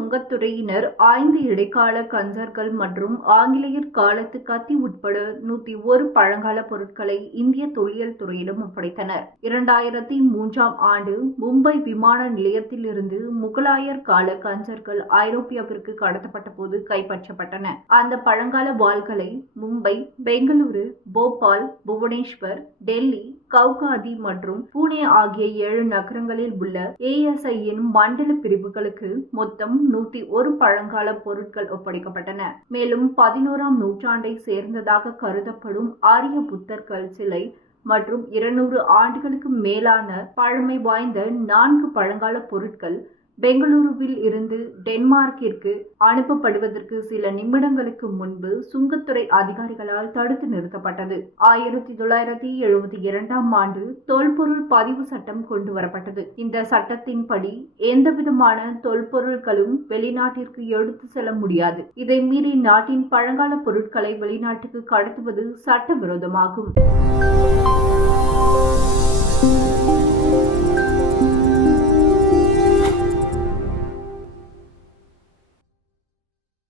சுங்கத்துறையினர் ஐந்து இடைக்கால கஞ்சர்கள் மற்றும் ஆங்கிலேயர் காலத்து கத்தி உட்பட நூத்தி ஒரு பழங்கால பொருட்களை இந்திய தொழில் துறையிடம் ஒப்படைத்தனர். இரண்டாயிரத்தி மூன்றாம் ஆண்டு மும்பை விமான நிலையத்திலிருந்து முகலாயர் கால கஞ்சர்கள் ஐரோப்பியாவிற்கு கடத்தப்பட்ட போது கைப்பற்றப்பட்டன. அந்த பழங்கால வாள்களை மும்பை பெங்களூரு போபால் புவனேஸ்வர் டெல்லி கவுகாதி மற்றும் புனே ஆகிய ஏழு நகரங்களில் உள்ள ஏஎஸ்ஐயின் மண்டல பிரிவுகளுக்கு மொத்தம் நூத்தி ஒரு பழங்கால பொருட்கள் ஒப்படைக்கப்பட்டன. மேலும் பதினோராம் நூற்றாண்டை சேர்ந்ததாக கருதப்படும் ஆரிய புத்தர்கள் சிலை மற்றும் இருநூறு ஆண்டுகளுக்கு மேலான பழமை வாய்ந்த நான்கு பழங்கால பொருட்கள் பெங்களூருவில் இருந்து டென்மார்க்கிற்கு அனுப்பப்படுவதற்கு சில நிமிடங்களுக்கு முன்பு சுங்கத்துறை அதிகாரிகளால் தடுத்து நிறுத்தப்பட்டது. ஆயிரத்தி தொள்ளாயிரத்தி எழுபத்தி இரண்டாம் ஆண்டு தொல்பொருள் பதிவு சட்டம் கொண்டு வரப்பட்டது. இந்த சட்டத்தின்படி எந்தவிதமான தொல்பொருட்களும் வெளிநாட்டிற்கு எடுத்து செல்ல முடியாது. இதை மீறி நாட்டின் பழங்கால பொருட்களை வெளிநாட்டுக்கு கடத்துவது சட்டவிரோதமாகும்.